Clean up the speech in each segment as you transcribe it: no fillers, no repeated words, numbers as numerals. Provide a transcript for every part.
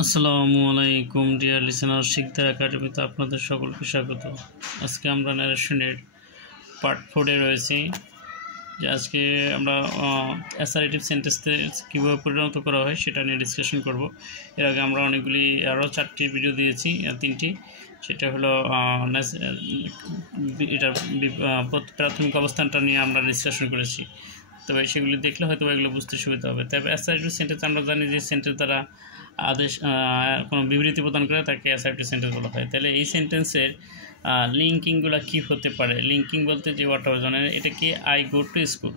আসসালামু আলাইকুম deer listener, Sikdar একাডেমিতে আপনাদের সকলকে স্বাগত। আজকে আমরা ন্যারেশনের পার্ট 4 রয়েছি। যে আজকে আমরা অ্যাসারেটিভ সেন্টেন্সে কীভাবে পরিণত করা হয় সেটা নিয়ে ডিসকাশন করব। এর আগে আমরা অনেকগুলি আরও 4টি ভিডিও দিয়েছি, 3টি। সেটা হলো এটার প্রাথমিক অবস্থানটা নিয়ে আমরা ডিসকাশন করেছি। তবে সেগুলি দেখলে হয়তো এগুলো বুঝতে সুবিধা হবে। তবে অ্যাসারেটিভ সেন্টেন্স আমরা জানি যে সেন্টেন্স দ্বারা আদেশ কোনো বিবৃতি প্রদান করে তাকে অ্যাসারেটিভ সেন্টেন্স বলা হয়। তাহলে এই সেন্টেন্সের লিঙ্কিংগুলো কী হতে পারে? লিঙ্কিং বলতে যে ওয়ার্ডটা জানেন, এটা কি আই গো টু স্কুল।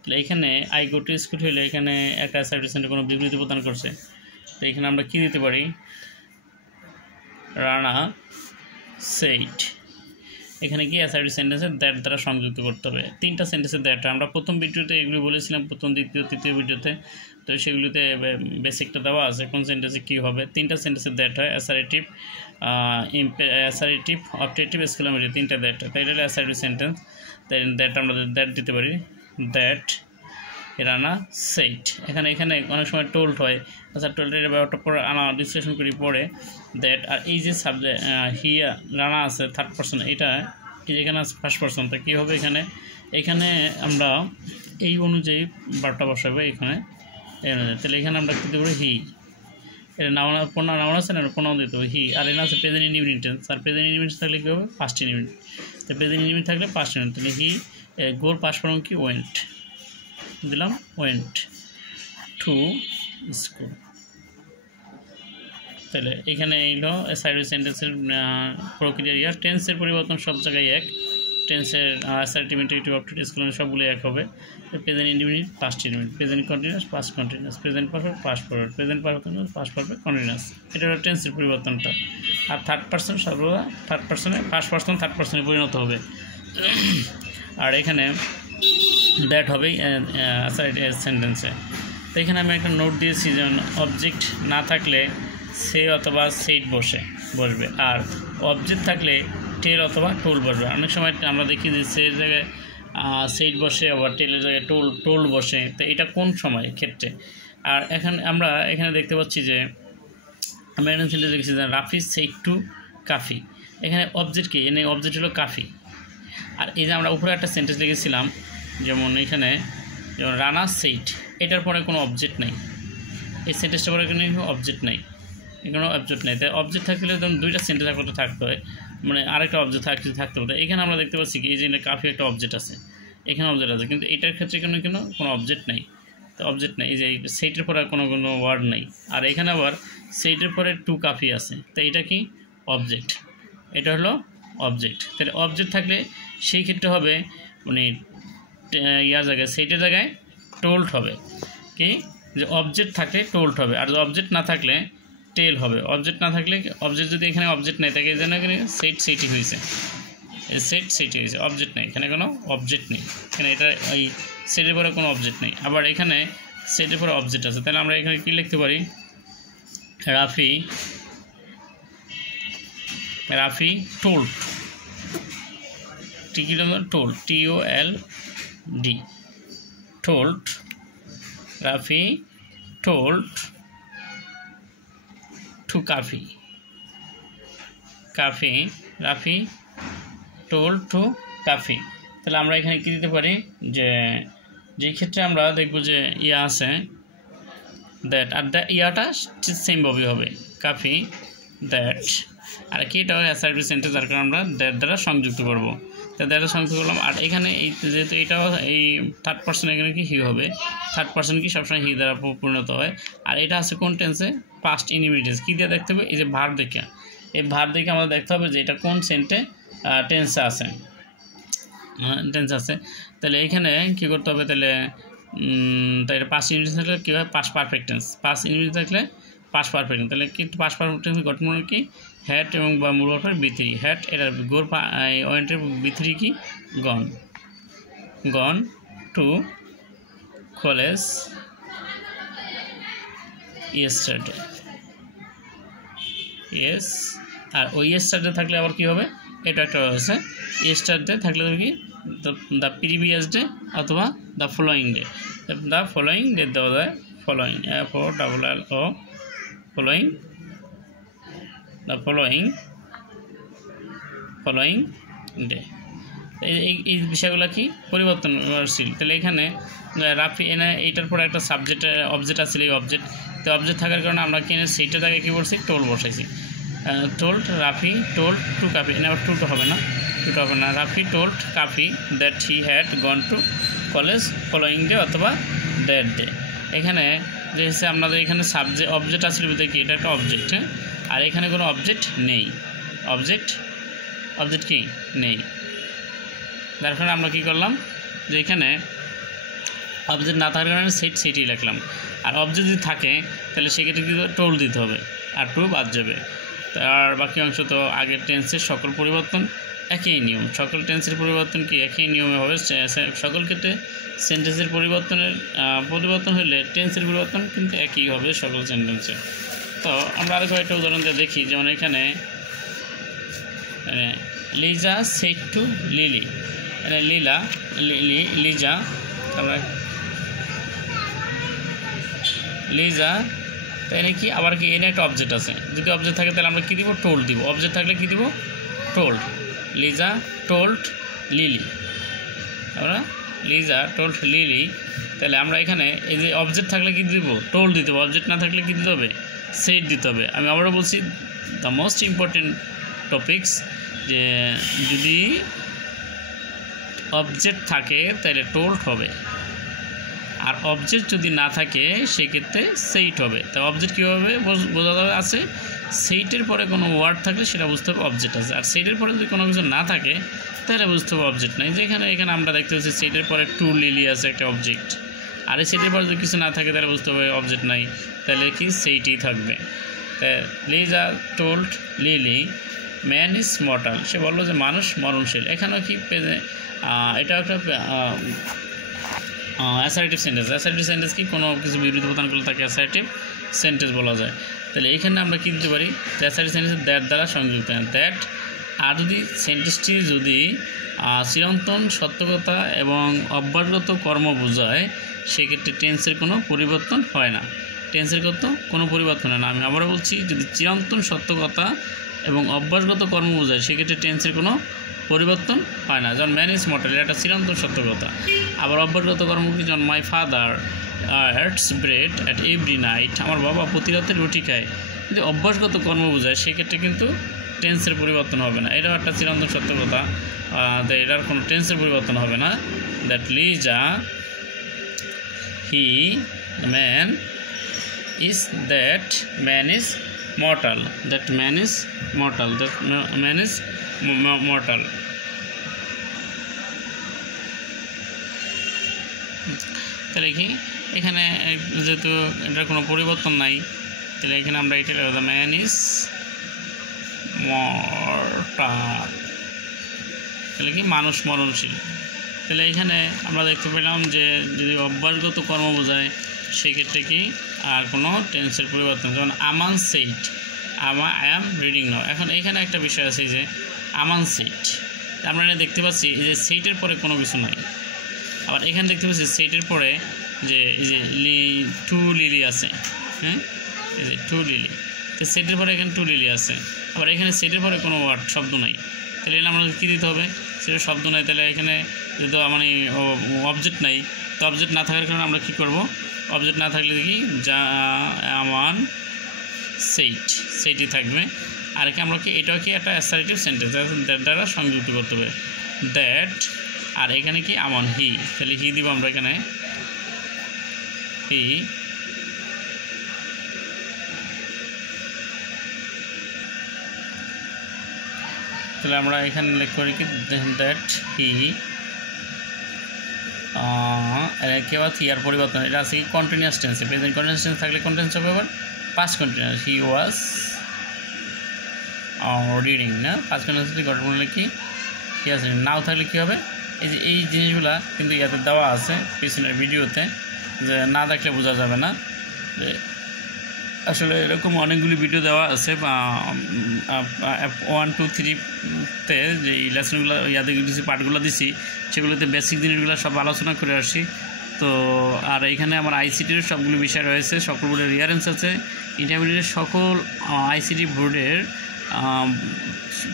তাহলে এখানে আই গো টু স্কুল হলে এখানে একটা অ্যাসারেটিভ সেন্টেন্স কোনো বিবৃতি প্রদান করছে। তো এখানে আমরা কী দিতে পারি? রানা সেইড। এখানে কি অ্যাসারেটিভ সেন্টেন্সে দ্যাট দ্বারা সংযুক্ত করতে হবে। 3টা সেন্টেন্সে দ্যাট আমরা প্রথম ভিডিওতে এগুলি বলেছিলাম, প্রথম, দ্বিতীয়, তৃতীয় ভিডিওতে। তো সেগুলিতে বেসিকটা দেওয়া আছে কোন সেন্টেন্সে কী হবে। 3টা সেন্টেন্সে দ্যাট হয়, অ্যাসারেটিভ, অবজেক্টিভ, এক্সক্লেমেটরি, 3টা দ্যাট। তাই এটা হলো অ্যাসারেটিভ সেন্টেন্স। তাই দ্যাট আমরা দ্যাট দিতে পারি, দ্যাট রানা সেইড। এখানে অনেক সময় টোল্ড হয়। আচ্ছা, টোল্ডের ব্যাপারটা পরে ডিসকাশন করি পরে। দ্যাট আর এই যে সাবজেক্ট হিয়া রানা আছে থার্ড পারসন, এটা এখানে আছে ফার্স্ট পারসন। তো কী হবে এখানে আমরা এই অনুযায়ী বারটা বসাবো এখানে। তাহলে এখানে আমরা কী দেবো? হি। এটা নাউন আছে না, প্রোনাউন দিতে হবে হি। আর এখানে আছে প্রেজেন্ট ইনডিফিনিট টেন্স। আর প্রেজেন্ট ইনডিফিনিট থাকলে কী হবে? Past indefinite. তো প্রেজেন্ট ইনডিফিনিট থাকলে পাস্ট ইনডিফিনিট। তাহলে হি গোর পাস্ট ফর্ম কি? ওয়েন্ট দিলাম, ওয়েন্ট টু স্কুল। তাহলে এখানে এইলো অ্যাসারেটিভ সেন্টেন্সের প্রক্রিয়া। টেন্সের পরিবর্তন সব জায়গায় এক। টেন্সের অ্যাসারেটিভ, ইন্টারেক্টিভ, অবজেক্টিভ, এক্সক্লেমেটরি সবগুলো এক হবে। Present indefinite, past indefinite, present continuous, past continuous, present perfect, past perfect, present perfect, past perfect, continuous. এটা হলো টেন্সের পরিবর্তনটা। আর থার্ড পারসন সর্বদা থার্ড পারসনে, ফার্স্ট পারসন থার্ড পারসনে পরিণত হবে। আর এখানে দ্যাট হবেই অ্যাসারেটিভ সেন্টেন্সে। তো এখানে আমি একটা নোট দিয়েছি, যেমন অবজেক্ট না থাকলে সে অথবা সেইট বসবে, আর অবজেক্ট থাকলে টেল অথবা টোল বসবে। অনেক সময় আমরা দেখি যে সের জায়গায় সেইট বসে, আবার টেলের জায়গায় টোল বসে। তো এটা কোন সময় ক্ষেত্রে? আর আমরা এখানে দেখতে পাচ্ছি যে আমি একটা সেন্টেন্স দেখেছি যে রাফি সেইট টু কাফি। এখানে অবজেক্ট কি? এখানে অবজেক্ট হলো কাফি। আর এই যে আমরা উপরে একটা সেন্টেন্স লিখেছিলাম, যেমন এখানে যেমন রানা সেইট, এটার পরে কোনো অবজেক্ট নেই। এই সেন্টেন্সটার পরে কোনো অবজেক্ট নেই, কোনো অবজেক্ট নেই। তাই অবজেক্ট থাকলে যেমন 2টা সেন্টেন্স একসাথে থাকতে হয়, মানে আরেকটা অবজেক্ট থাকতে হবে। এখানে আমরা দেখতে পাচ্ছি কি এই যে কাফি একটা অবজেক্ট আছে, এখানে অবজেক্ট আছে, কিন্তু এটার ক্ষেত্রে কোনো অবজেক্ট নেই। তো অবজেক্ট নেই, এই যে সেইটের পরে কোনো ওয়ার্ড নেই। আর এখানে আবার সেইটের পরে টু কাফি আছে, তো এটা কি? অবজেক্ট। এটা হলো অবজেক্ট। তাহলে অবজেক্ট থাকলে সেই ক্ষেত্রে হবে মানে ইয়ার জায়গায়, সেইটের জায়গায় টোল্ড হবে। কি? যে অবজেক্ট থাকলে টোল্ড হবে, আর অবজেক্ট না থাকলে টেল হবে। অবজেক্ট না থাকলে, অবজেক্ট যদি এখানে অবজেক্ট নেই তাকে যেন এখানে সেইটই হয়েছে, সেইটই হয়েছে, অবজেক্ট নেই, এখানে কোনো অবজেক্ট নেই। এখানে এটা এই সেটের পরে কোনো অবজেক্ট নেই, আবার এখানে সেটের পরে অবজেক্ট আছে। তাহলে আমরা এখানে কী লিখতে পারি? রাফি টোল্ড। টিকি told, TOLD, told. Rafi told to Kafi, Rafi told to Kafi. তাহলে আমরা এখানে কী দিতে পারি? যে ক্ষেত্রে আমরা দেখব যে ইয়া আছে দ্যাট, আর ইয়াটা সেমভাবে হবে কাফি দ্যাট। আর কি? এটা অ্যাসারেটিভ সেন্টেন্স, যার কারণে আমরা দ্যাট দ্বারা সংযুক্ত করব। তো দ্বারা সংযুক্ত করলাম। আর এখানে এই যেহেতু এটাও এই থার্ড পারসন, এখানে কি হি হবে। থার্ড পারসন কি সবসময় হি দ্বারা পরিণত হয়। আর এটা আছে কোন টেন্সে? Past indefinite. কী দিয়ে দেখতে হবে? এই যে ভার্ব দেখে, এই ভার্ব দেখে আমাদের দেখতে হবে যে এটা কোন টেন্সে আছে। তাহলে এখানে কী করতে হবে? তাহলে এটা পাস্ট ইনডিফিনিট থাকলে কী হয়? Past perfect tense. Past indefinite থাকলে পাস্ট পারফেক্ট টেন্স। তাহলে কিন্তু পাস্ট পারফেক্ট টেন্স গঠন মানে কি? হ্যাট এবং বা মূল অর্থের B3। হ্যাট এটা গোর ওয়েন্টের B3 কি? Gone to college yesterday. Yes. আর ওই ইয়েস্টারডে থাকলে আবার কী হবে? এটা একটা আছে, ইয়েস্টারডে থাকলে কি? দ্য প্রিভিয়াস ডে অথবা দ্য ফলোয়িং ডে। দেওয়া যায় ফলোয়িং, FOLLOWING, ফলোয়িং ডে। এই বিষয়গুলো কি পরিবর্তনশীল। তাহলে এখানে রাফি এনে এইটার পরে একটা সাবজেক্ট অবজেক্ট আছে, এই অবজেক্ট থাকার কারণে আমরা কি সেইটার আগে কী বলছি, টোল বসাইছি। Told Rafi told to Kafi, এনে আবার টুটা হবে না, Rafi told Kafi that he had gone to college following day অথবা দ্যাট ডে। এখানে যে হচ্ছে আপনাদের এখানে অবজেক্ট আছে বলতে কি, এটা একটা অবজেক্ট, হ্যাঁ, আর এখানে কোনো অবজেক্ট নেই, অবজেক্ট কি নেই। যার কারণে আমরা কী করলাম, যে এখানে অবজেক্ট না থাকার কারণে সেটই লিখলাম। আর অবজেক্ট যদি থাকে তাহলে সেক্ষেত্রে কী টোল দিতে হবে, আর টু বাদ যাবে। তার বাকি অংশ তো আগের টেন্সের সকল পরিবর্তন একই নিয়ম, সকল টেন্সের পরিবর্তন কি একই নিয়মে হবে। সকল ক্ষেত্রে সেন্টেন্সের পরিবর্তন হলে টেন্সের পরিবর্তন কিন্তু একই হবে সকল সেন্টেন্সে। তো আমরা আরও কয়েকটা উদাহরণ দিয়ে দেখি, যেমন এখানে Liza said to lily, Liza আমরা লিজা, তাই নাকি আবার কি এনে একটা অবজেক্ট আছে, যদি অবজেক্ট থাকে তাহলে আমরা কী দিব, টোল্ড দিব। অবজেক্ট থাকলে কী দিব, টোল্ড। লিজা টোল্ড লিলি, আমরা লিজা টোল্ড লিলি। তাহলে আমরা এখানে এই যে অবজেক্ট থাকলে কী দিব, টোল্ড দিতে হবে। অবজেক্ট না থাকলে কী দিতে হবে, সেট দিতে হবে। আমি আবারও বলছি, দ্য মোস্ট ইম্পর্টেন্ট টপিকস, যে যদি অবজেক্ট থাকে তাহলে টোল্ড হবে, আর অবজেক্ট যদি না থাকে সেক্ষেত্রে সেইট হবে। তাই অবজেক্ট কীভাবে বোঝা যাবে, আছে সেইটের পরে কোনো ওয়ার্ড থাকলে সেটা বুঝতে হবে অবজেক্ট আছে, আর সেইটের পরে যদি কোনো কিছু না থাকে তাহলে বুঝতে হবে অবজেক্ট নাই। যেখানে এখানে আমরা দেখতে পাচ্ছি সেইটের পরে টু লিলি আছে একটা অবজেক্ট, আর এই সেইটের পরে যদি কিছু না থাকে তাহলে বুঝতে হবে অবজেক্ট নাই, তাহলে কি সেইটই থাকবে। তাই Liza told Lily man is mortal, সে বললো যে মানুষ মরণশীল। এখানেও কি এটা একটা অ্যাসার্টিভ সেন্টেন্স কি কোনো কিছু বিবৃতি প্রদান করলে তাকে অ্যাসার্টিভ সেন্টেন্স বলা যায়। তাহলে এইখানে আমরা কী দিতে পারি, অ্যাসার্টিভ সেন্টেন্স দ্যাট দ্বারা সংযুক্ত, দ্যাট। আর যদি সেন্টেন্সটি যদি চিরন্তন সত্যকতা এবং অভ্যাসগত কর্ম বোঝায় সেক্ষেত্রে টেন্সের কোনো পরিবর্তন হয় না, কোনো পরিবর্তন হয় না। আমি আবারও বলছি, যদি চিরন্তন সত্যকতা এবং অভ্যাসগত কর্ম বোঝায় সেক্ষেত্রে টেন্সের কোনো পরিবর্তন হয় না। যেমন ম্যান ইজ মর্টাল, এটা চিরন্তন সত্যকতা। আবার অভ্যাসগত কর্ম কি, যেমন my father it's bread at every night, আমার বাবা প্রতি রাতে রুটি খায়। যদি অভ্যাসগত কর্ম বোঝায় সেক্ষেত্রে কিন্তু টেন্সের পরিবর্তন হবে না, এটাও একটা চিরন্তন সত্যকতা, এটার কোনো টেন্সের পরিবর্তন হবে না। That Liza he man is mortal, that man is mortal, তাহলে কি এখানে যেহেতু এটার কোনো পরিবর্তন নাই, তাহলে এখানে আমরা এটা লিখব, দ্য ম্যান ইজ মর্টাল, তাহলে কি মানুষ মরণশীল। তাহলে এখানে আমরা দেখতে পেলাম যে যদি অভ্যাসগত কর্ম বোঝায় সেক্ষেত্রে কি আর কোনো টেন্সের পরিবর্তন, যেমন আমান সেইট, আই অ্যাম রিডিং নাও। এখন এখানে একটা বিষয় আছে যে আমান সেইট, আমরা দেখতে পাচ্ছি যে সেইটের পরে কোনো কিছু নাই। আবার এখানে দেখতে পাচ্ছি সেইটের পরে যে এই যে টু লিলি আছে, হ্যাঁ, এই যে টু লিলি, তো সেইটের পরে এখানে টু লিলি আছে। আবার এখানে সেইটের পরে কোনো ওয়ার্ড শব্দ নাই, তাহলে আমরা কী দিতে হবে, সেটা শব্দ নাই। তাহলে এখানে যেহেতু মানে অবজেক্ট নাই, তো অবজেক্ট না থাকার কারণে আমরা কী করব, অবজেক্ট না থাকলে দেখি যা আমান সেইটই থাকবে। আর কি আমরা কি এটাও কি একটা অ্যাসার্টিভ সেন্টেন্স, দ্যাট দ্বারা সংযুক্ত করতে হবে, দ্যাট। আর এখানে কি আমান হি, তাহলে হি দিব আমরা এখানে হি, তাহলে আমরা এখানে লিখ করি কি দ্যাট হি, কেউ ইয়ার পরিবর্তন, এটা আছে কি কন্টিনিউয়াস টেন্সে, প্রেজেন্ট কন্টিনিউয়াস টেন্স থাকলে কোন টেন্স হবে, আবার past continuous, he was reading, না পাস্ট কন্টিনিউয়াস গঠন করলে কি হি ওয়াজ রিডিং। নাও থাকলে কী হবে, এই যে এই জিনিসগুলা কিন্তু ইয়াতে দেওয়া আছে পিছনের ভিডিওতে, যে না দেখলে বোঝা যাবে না। আসলে এরকম অনেকগুলি ভিডিও দেওয়া আছে 1, 2, 3-তে যে লেসনগুলো ইয়াদের কিছু পার্টগুলো দিছি, সেগুলোতে বেসিক জিনিসগুলো সব আলোচনা করে আসছি। তো আর এখানে আমার আইসিটির সবগুলো বিষয় রয়েছে, সকল বোর্ডের রিয়ারেন্স আছে, ইন্টারমিডিয়েটের সকল আইসিটি বোর্ডের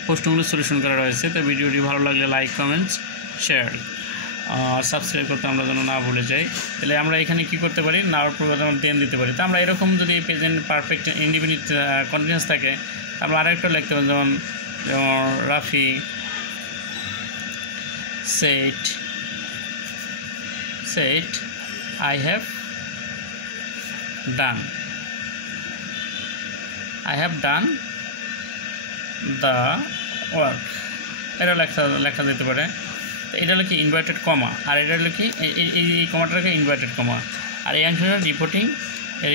প্রশ্নগুলো সলিউশন করা রয়েছে। তো ভিডিওটি ভালো লাগলে লাইক, কমেন্টস, শেয়ার, সাবস্ক্রাইব করতে আমরা যেন না ভুলে যাই। তাহলে আমরা এখানে কি করতে পারি, নাওয়ার পরিবর্তে আমরা দেন দিতে পারি। তো আমরা এরকম যদি প্রেজেন্ট পারফেক্ট ইন্ডিপেন্ডেন্ট কন্টিনিউয়াস থাকে, আমরা আরেকটা লিখতে পারি, যেমন Rafi said I have done the work, এটা লেখা যেতে পারে। তো এটা হলো কি ইনভার্টেড কমা, আর এটা হলো কি এই কমাটাকে ইনভার্টেড কমা, আর এই অংশটা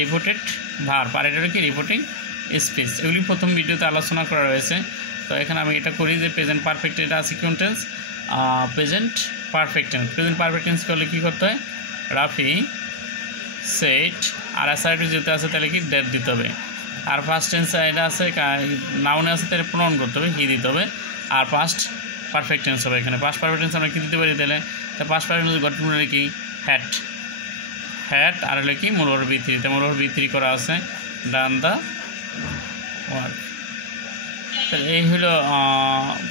রিপোর্টেড ভার্ব, আর এটা হলো কি রিপোর্টিং স্পিচ। এগুলি প্রথম ভিডিওতে আলোচনা করা রয়েছে। তো এখানে আমি এটা করি যে প্রেজেন্ট পারফেক্ট, এটা আছে কোন tense, present perfect tense. Present perfect tense করলে কী করতে হয়, রাফি সেট, আর অ্যাসার্টিভ যেতে আছে তাহলে কি ডেট দিতে হবে, আর ফার্স্ট টেন্স এটা আছে নাউনে আছে তাহলে প্রোনাউন করতে হবে, হি দিতে হবে, আর পাস্ট পারফেক্ট টেন্স হবে। এখানে পাস্ট পারফেক্ট টেন্স আমরা কী দিতে পারি তাহলে, তো পাস্ট পারফেক্ট টেন্স গঠন হলে কি হ্যাট, আর হলে কি মূল ভার্ব V3, তো মূল ভার্ব V3 করা আছে, ডান দ্য ওয়ার্ক। তো এই হলো,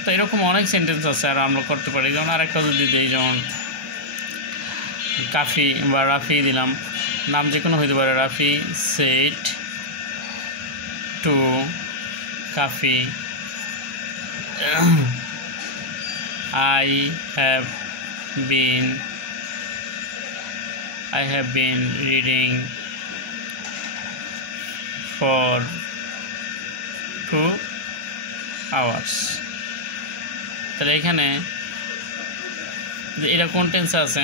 তো এরকম অনেক সেন্টেন্স আছে আর আমরা করতে পারি। যেমন আরেকটা যদি দিই, যেমন কাফি বা রাফি দিলাম, নাম যে কোনো হইতে পারে, Rafi said to Kafi I have been reading for 2 hours। তাহলে এখানে যে এটা কোন টেন্সে আছে,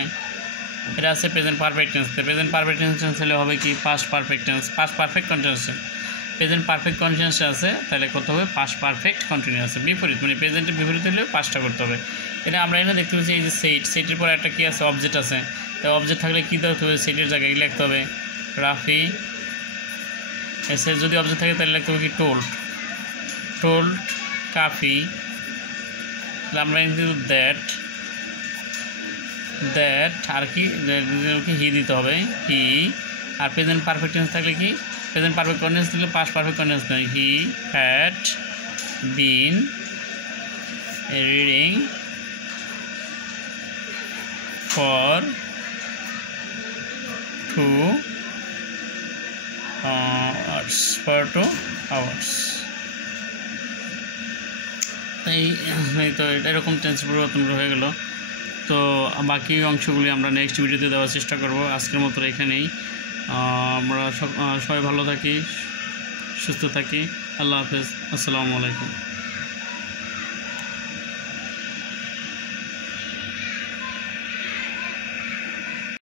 এটা আছে present perfect tense. Present perfect tense হলে হবে কি past perfect tense, past perfect continuous. Present perfect continuous আছে তাহলে করতে হবে পাস্ট পারফেক্ট কন্টিনিউয়াস, বিপরীত মানে প্রেজেন্টের বিপরীত হলে পাস্টটা করতে হবে। এটা আমরা এখানে দেখতে পাচ্ছি এই যে সেটের পরে একটা কি আছে, অবজেক্ট আছে। তো অবজেক্ট থাকলে কী করতে হবে, সেটের জায়গায় লিখতে হবে রাফি, এসে যদি অবজেক্ট থাকে তাহলে লিখতে হবে কি টোল্ড কাফি, তাহলে আমরা কিন্তু দ্যাট আর কি হি দিতে হবে, হি। আর প্রেজেন্ট পারফেক্ট টেন্স থাকলে কি, প্রেজেন্ট পারফেক্ট কন্টিনিউয়াস দিলে পাস্ট পারফেক্ট কন্টিনিউয়াস নয়, he had been reading for 2 hours। এই তো এরকম টেন্স পরিবর্তন হয়ে গেল। তো বাকি অংশগুলি আমরা নেক্সট ভিডিওতে দেওয়ার চেষ্টা করব। আজকের মতো এখানেই, আমরা সবাই ভালো থাকি, সুস্থ থাকি। আল্লাহ হাফেজ, আসসালামু আলাইকুম।